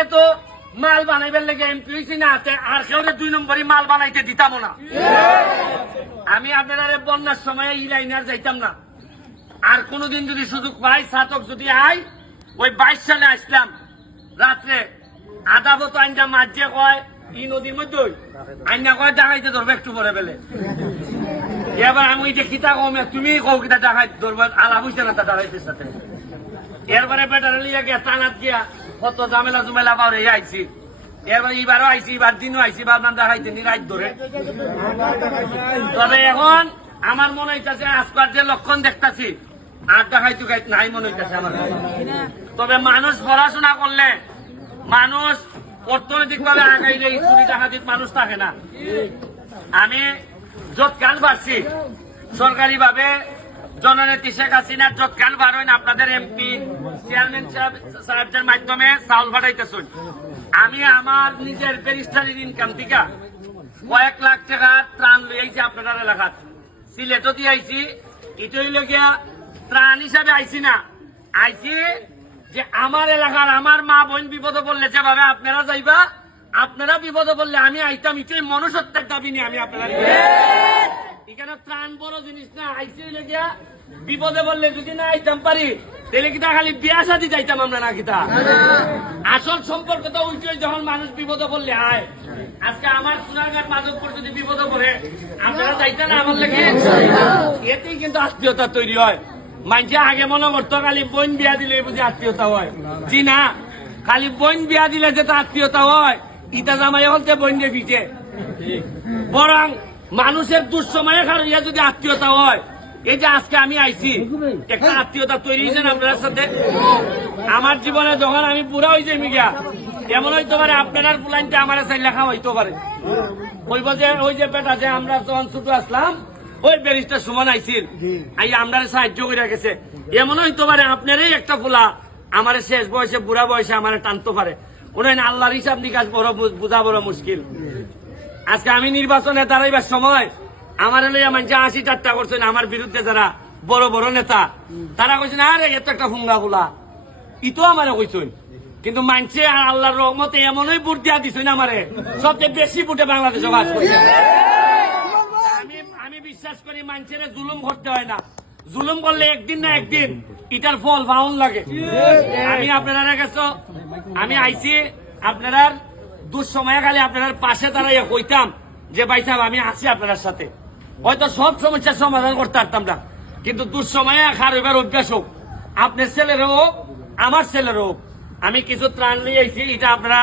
যেহেতু মাল বানাইবার লেগে এমপি হয়েছি না, আর কেউ 2 নম্বরই মাল বানাইতে দিতাম না। আমি আপনারা বন্যার সময় এই লাইনার যাইতাম না। আর কোনদিন যদি সুযোগ পাই, ছাতক যদি আই, ওই 22 সালে আসলাম রাত্রে আধা বত আইনটা মাঝে কয় ই নদীর মধ্যে আইনা কয় ডাকাইতে ধরবে একটু পরে বেলে। এবার আমি ওই যে খিতা কমে তুমি কও কিতা ডাকাই ধরবে, আলাপ হইছে না তা ডাকাইতের সাথে। এরপরে বেটারে লিয়ে গিয়া টানাত গিয়া কত ঝামেলা জুমেলা পাওয়া আইছি। এবার এবারও আইছি, এবার দিনও আইছি, ভাবলাম দেখাইতে নি রাত ধরে। তবে এখন আমার মনে হইতেছে আজকাল যে লক্ষণ দেখতেছি আর দেখাইতে নাই মনে হইতেছে আমার। তবে মানুষ পড়াশোনা করলে, মানুষ অর্থনৈতিক ভাবে আগাইলে চুরি ডাকাতির মানুষ থাকে না। আমি যৎকাল পারছি সরকারি ভাবে জননেত্রী শেখ হাসিনার যৎকাল পারেন আপনাদের এমপি চেয়ারম্যান সাহেবদের মাধ্যমে চাউল পাঠাইতেছেন। আমি আমার নিজের ব্যারিস্টারির ইনকাম থেকে কয়েক লাখ টাকা ত্রাণ লইয়াছি আপনাদের এলাকাত। সিলেটও দিয়ে আইছি, এটাই লগিয়া ত্রাণ হিসাবে আইছি না, আইছি যে আমার এলাকার আমার মা বোন বিপদে পড়লে যেভাবে আপনারা যাইবা, আপনারা বিপদে পড়লে আমি আইতাম, এটাই মনুষ্যত্বের দাবি নিয়ে আমি আপনারা এখানে ত্রাণ বড় জিনিস না। আইসি লেগিয়া বিপদে বললে যদি না আইতাম পারি, তাহলে কিতা খালি বিয়া শাদী যাইতাম আমরা না কিতা। আসল সম্পর্ক তো উঠে যখন মানুষ বিপদে পড়লে আয়। আজকে আমার সোনারঘাট মাধবপুর যদি বিপদে পড়ে আপনারা যাইতেন না আমার লেগে, এতেই কিন্তু আত্মীয়তা তৈরি হয়। মানুষে আগে মনে করতো খালি বোন বিয়া দিলে বুঝি আত্মীয়তা হয়। জি না, খালি বোন বিয়া দিলে যেটা আত্মীয়তা হয়, ইটা জামাই হলতে বোন দিয়ে পিঠে। বরং মানুষের দুঃসময়ে খারিয়া যদি আত্মীয়তা হয়, এই যে আজকে আমি আইছি একটা আত্মীয়তা তৈরি হয়েছে আপনার সাথে। আমার জীবনে যখন আমি পুরা হয়েছে মিগা, এমন হইতে পারে আপনার প্লানটা আমার চাই লেখা হইতে পারে। ওই বছর ওই যে বেটা যে আমরা যখন ছোট আসলাম, ওই ব্যারিস্টার সুমন আইছিল, আই আমরা সাহায্য করে গেছে। এমন হইতে পারে আপনারই একটা ফুলা আমার শেষ বয়সে বুড়া বয়সে আমার টানতে পারে। উনি আল্লাহর হিসাব নিকাশ বড় বোঝা বড় মুশকিল। আজকে আমি নির্বাচনে দাঁড়াইবার সময় আমার লইয়া মানুষ 80 ঠাট্টা করছেন। আমার বিরুদ্ধে যারা বড় বড় নেতা তারা কইছেন আরে এত একটা ফুঙ্গা ফুলা, ইতো আমারে কইছেন। কিন্তু মানছে আল্লাহর রহমতে এমনই ভোট দিয়া দিছেন আমারে, সবচেয়ে বেশি ভোটে বাংলাদেশে বাস করছে। আমি বিশ্বাস করি মানুষের জুলুম করতে হয় না, জুলুম করলে একদিন না একদিন এটার ফল পাউন লাগে। আমি আপনারা কাছে আমি আইছি আপনারা দুঃসময়ে খালি আপনার পাশে দাঁড়াইয়া কইতাম যে ভাই সাহেব আমি আছি আপনার সাথে। হয়তো সব সমস্যার সমাধান করতে পারতাম না, কিন্তু দুঃসময়ে খার হইবার অভ্যাস হোক, আপনার ছেলের হোক আমার ছেলের হোক, আমি কিছু ত্রাণ নিয়ে আইছি, এটা আপনারা